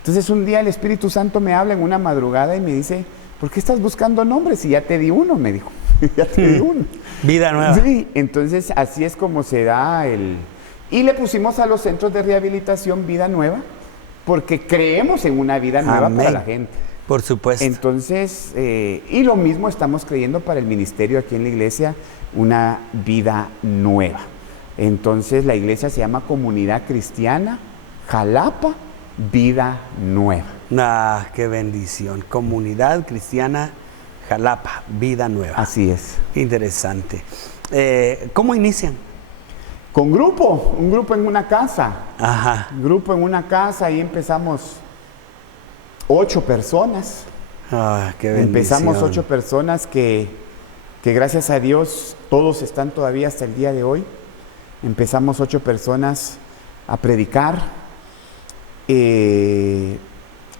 Entonces un día el Espíritu Santo me habla en una madrugada y me dice, ¿por qué estás buscando nombres? Y ya te di uno, me dijo. Ya te di uno. Vida Nueva. Sí, entonces así es como se da el... Y le pusimos a los centros de rehabilitación Vida Nueva, porque creemos en una vida nueva. Amén. Para la gente. Por supuesto. Entonces, y lo mismo estamos creyendo para el ministerio aquí en la iglesia, una vida nueva. Entonces, la iglesia se llama Comunidad Cristiana Jalapa Vida Nueva. Ah, qué bendición. Comunidad Cristiana Jalapa Vida Nueva. Así es. Interesante. ¿Cómo inician? Con grupo, un grupo en una casa. Ajá. Un grupo en una casa, ahí empezamos 8 personas. Ah, qué bendición. Empezamos 8 personas que gracias a Dios todos están todavía hasta el día de hoy. Empezamos 8 personas a predicar,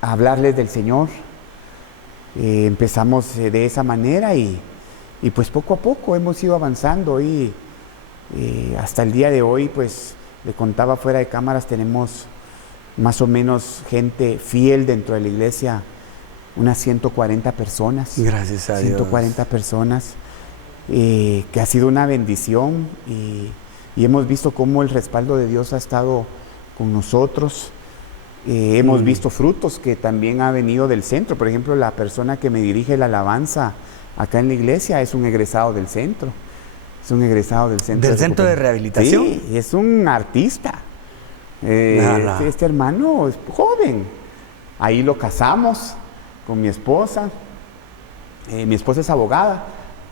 a hablarles del Señor. Empezamos de esa manera y pues poco a poco hemos ido avanzando y hasta el día de hoy, pues le contaba fuera de cámaras, tenemos más o menos gente fiel dentro de la iglesia, unas 140 personas. Gracias a 140 Dios. Personas, que ha sido una bendición y hemos visto cómo el respaldo de Dios ha estado con nosotros. Hemos visto frutos que también ha venido del centro. Por ejemplo, la persona que me dirige la alabanza acá en la iglesia es un egresado del centro. Es un egresado del centro. ¿Del centro de rehabilitación? Sí, es un artista. Este hermano es joven. Ahí lo casamos con mi esposa. Mi esposa es abogada,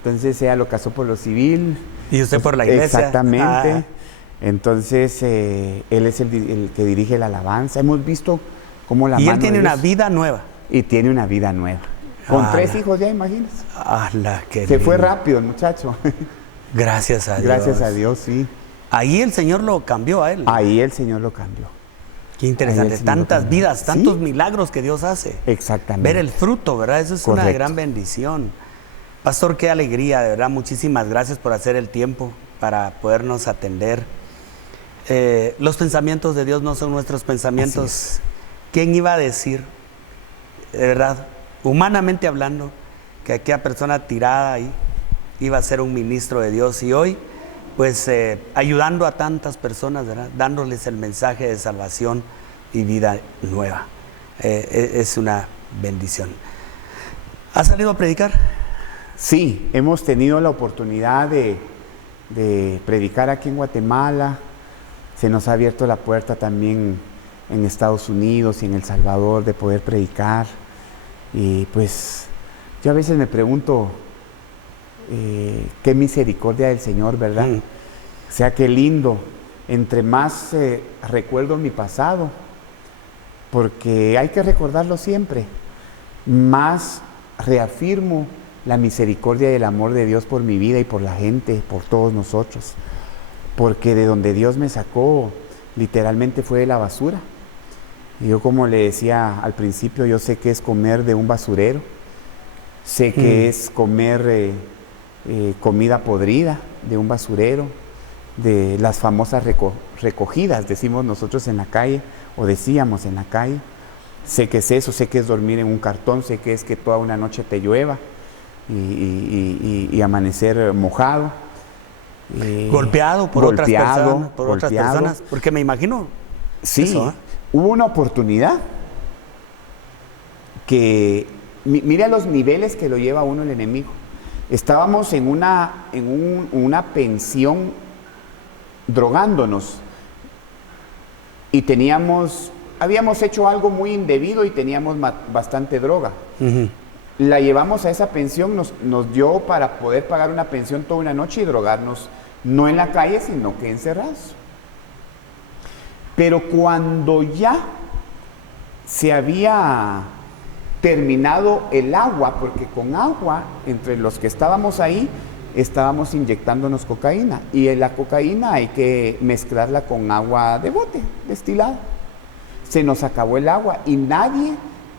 Entonces ella lo casó por lo civil. ¿Y usted por la iglesia? Exactamente. Ah. Entonces él es el que dirige la alabanza. Hemos visto cómo la Y mano él tiene de una Dios- vida nueva. Y tiene una vida nueva. Con Ah, 3 la- hijos ya, imagínense. ¡Hala, qué Se fue lindo! rápido el muchacho. Gracias a Dios. Gracias a Dios, sí. Ahí el Señor lo cambió a él. Ahí el Señor lo cambió. Qué ahí interesante. el Señor lo Tantas cambió. vidas, Sí. tantos milagros que Dios hace. Exactamente. Ver el fruto, ¿verdad? Eso es una Correcto. gran bendición. Pastor, qué alegría, de verdad. Muchísimas gracias por hacer el tiempo para podernos atender. Los pensamientos de Dios no son nuestros pensamientos. ¿Quién iba a decir, de verdad, humanamente hablando, que aquella persona tirada ahí iba a ser un ministro de Dios? Y hoy, pues, ayudando a tantas personas, ¿verdad? Dándoles el mensaje de salvación y vida nueva. Es una bendición. ¿Ha salido a predicar? Sí, hemos tenido la oportunidad de predicar aquí en Guatemala. Se nos ha abierto la puerta también en Estados Unidos y en El Salvador de poder predicar. Y pues yo a veces me pregunto qué misericordia del Señor, ¿verdad? Mm. O sea, qué lindo. Entre más recuerdo mi pasado, porque hay que recordarlo siempre, más reafirmo la misericordia y el amor de Dios por mi vida y por la gente, por todos nosotros. Porque de donde Dios me sacó, literalmente fue de la basura. Y yo, como le decía al principio, yo sé que es comer de un basurero, sé que es comer comida podrida de un basurero, de las famosas recogidas, decimos nosotros en la calle, o decíamos en la calle. Sé que es eso, sé que es dormir en un cartón, sé que es que toda una noche te llueva y amanecer mojado. Golpeado por otras golpeado. personas, porque me imagino. Sí, eso, ¿eh? hubo una oportunidad que, mira los niveles que lo lleva uno el enemigo. Estábamos en una pensión drogándonos y habíamos hecho algo muy indebido y teníamos bastante droga. Ujú. La llevamos a esa pensión, nos dio para poder pagar una pensión toda una noche y drogarnos, no en la calle, sino que encerrados. Pero cuando ya se había terminado el agua, porque con agua, entre los que estábamos ahí, estábamos inyectándonos cocaína. Y la cocaína hay que mezclarla con agua de bote, destilada. Se nos acabó el agua y nadie,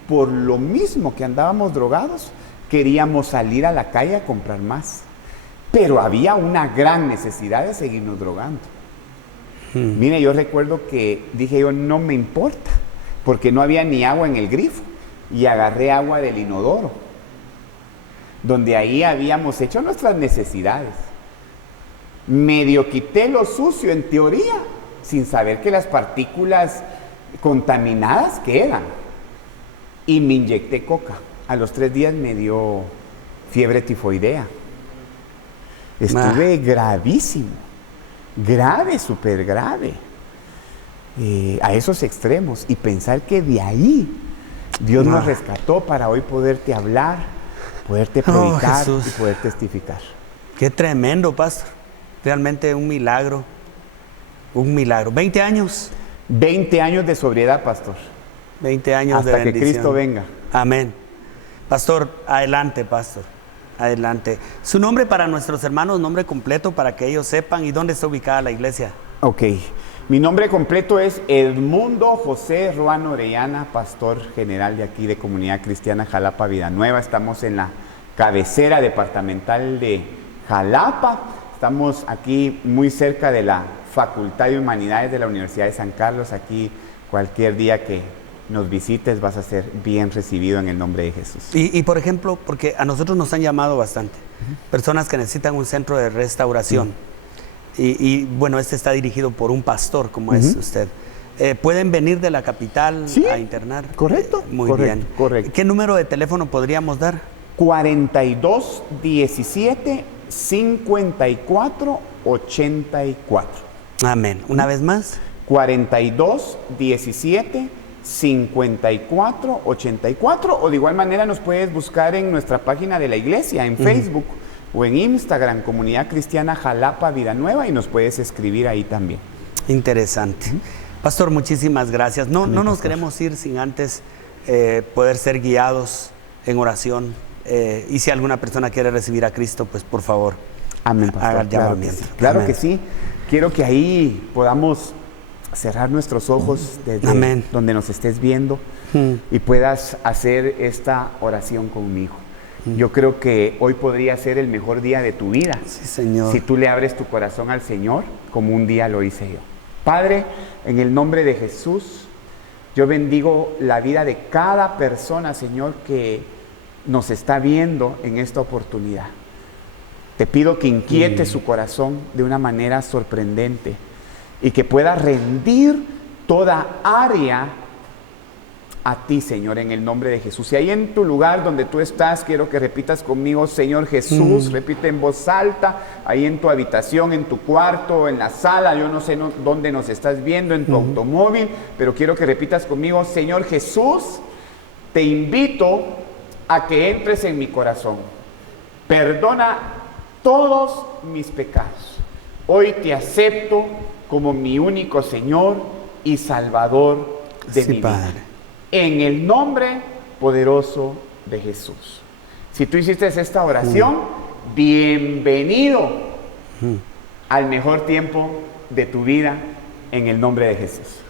por lo mismo que andábamos drogados, queríamos salir a la calle a comprar más. Pero había una gran necesidad de seguirnos drogando. Mire, yo recuerdo que dije yo, no me importa, porque no había ni agua en el grifo. Y agarré agua del inodoro, donde ahí habíamos hecho nuestras necesidades. Medio quité lo sucio en teoría, sin saber que las partículas contaminadas quedan. Y me inyecté coca. A los 3 días me dio fiebre tifoidea. Estuve gravísimo, grave, súper grave, a esos extremos. Y pensar que de ahí Dios nos rescató para hoy poderte hablar, poderte predicar Jesús. y poder testificar. Qué tremendo, pastor. Realmente un milagro. Un milagro. 20 años. 20 años de sobriedad, pastor. 20 años de Hasta que bendición. Cristo venga. Amén. Pastor, adelante, pastor. Adelante. Su nombre para nuestros hermanos, nombre completo para que ellos sepan, y dónde está ubicada la iglesia. Ok. Mi nombre completo es Edmundo José Ruano Orellana, pastor general de aquí de Comunidad Cristiana Jalapa Vida Nueva. Estamos en la cabecera departamental de Jalapa. Estamos aquí muy cerca de la Facultad de Humanidades de la Universidad de San Carlos. Aquí cualquier día que nos visites vas a ser bien recibido en el nombre de Jesús. Y por ejemplo, porque a nosotros nos han llamado bastante, personas que necesitan un centro de restauración. Y bueno, este está dirigido por un pastor, como es usted. ¿Pueden venir de la capital a internar? Correcto. Muy correcto, bien. Correcto. ¿Qué número de teléfono podríamos dar? 42 17 54 84. Amén. Una vez más. 42 17 54 84, o de igual manera nos puedes buscar en nuestra página de la iglesia, en Facebook, o en Instagram, Comunidad Cristiana Jalapa Vida Nueva, y nos puedes escribir ahí también. Interesante. Pastor, muchísimas gracias. No nos queremos ir sin antes poder ser guiados en oración. Y si alguna persona quiere recibir a Cristo, pues por favor, amén, pastor. haga el llamamiento. Claro Amén. que sí. Quiero que ahí podamos cerrar nuestros ojos desde Amén. donde nos estés viendo y puedas hacer esta oración conmigo. Yo creo que hoy podría ser el mejor día de tu vida. Sí, Señor. Si tú le abres tu corazón al Señor, como un día lo hice yo. Padre, en el nombre de Jesús, yo bendigo la vida de cada persona, Señor, que nos está viendo en esta oportunidad. Te pido que inquiete su corazón de una manera sorprendente y que pueda rendir toda área a ti, Señor, en el nombre de Jesús. Y ahí en tu lugar donde tú estás, quiero que repitas conmigo, Señor Jesús, repite en voz alta, ahí en tu habitación, en tu cuarto, en la sala, yo no sé dónde nos estás viendo, en tu automóvil, pero quiero que repitas conmigo, Señor Jesús, te invito a que entres en mi corazón. Perdona todos mis pecados. Hoy te acepto como mi único Señor y Salvador de mi vida. Padre. En el nombre poderoso de Jesús. Si tú hiciste esta oración, bienvenido al mejor tiempo de tu vida en el nombre de Jesús.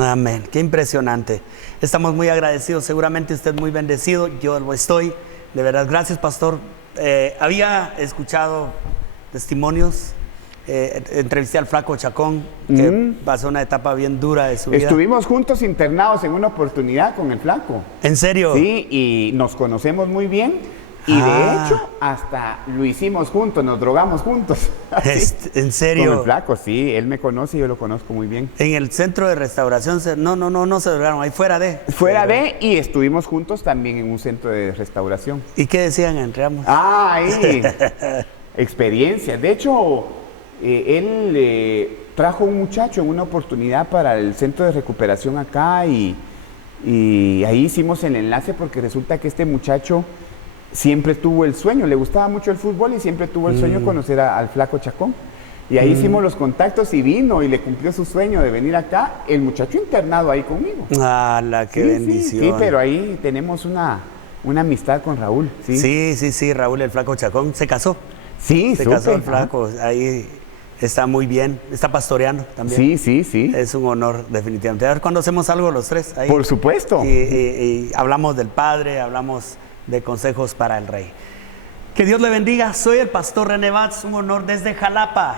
Amén. Qué impresionante. Estamos muy agradecidos. Seguramente usted muy bendecido. Yo lo estoy. De verdad, gracias, pastor. Había escuchado testimonios. Entrevisté al Flaco Chacón, que pasó una etapa bien dura de su vida. Estuvimos juntos internados en una oportunidad con el Flaco. ¿En serio? Sí, y nos conocemos muy bien. Y de hecho, hasta lo hicimos juntos, nos drogamos juntos. ¿En serio? Con el Flaco, sí, él me conoce y yo lo conozco muy bien. En el centro de restauración, no se drogaron, ahí fuera de. Y estuvimos juntos también en un centro de restauración. ¿Y qué decían entre ambos? Ahí, experiencias. De hecho, él trajo un muchacho en una oportunidad para el centro de recuperación acá y ahí hicimos el enlace porque resulta que este muchacho siempre tuvo el sueño, le gustaba mucho el fútbol y siempre tuvo el sueño de conocer al Flaco Chacón. Y ahí hicimos los contactos y vino y le cumplió su sueño de venir acá, el muchacho internado ahí conmigo. ¡Hala, qué bendición! Sí, pero ahí tenemos una amistad con Raúl. Sí, Raúl el Flaco Chacón se casó. Sí, se casó el Flaco, ahí está muy bien, está pastoreando también. Sí. Es un honor, definitivamente. A ver cuándo hacemos algo los tres. Ahí. Por supuesto. Y hablamos del Padre, hablamos de consejos para el Rey. Que Dios le bendiga. Soy el pastor René Batz, un honor desde Jalapa,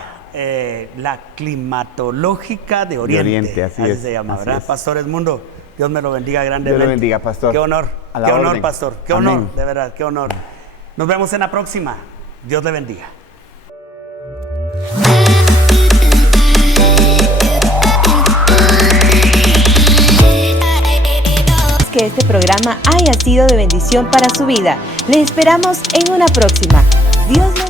la climatológica de Oriente. Así se llama, ¿verdad? Pastor Edmundo, Dios me lo bendiga grandemente. Dios lo bendiga, pastor. Qué honor, pastor. Qué Amén. honor, de verdad, qué honor. Nos vemos en la próxima. Dios le bendiga. Que este programa haya sido de bendición para su vida. Le esperamos en una próxima. Dios le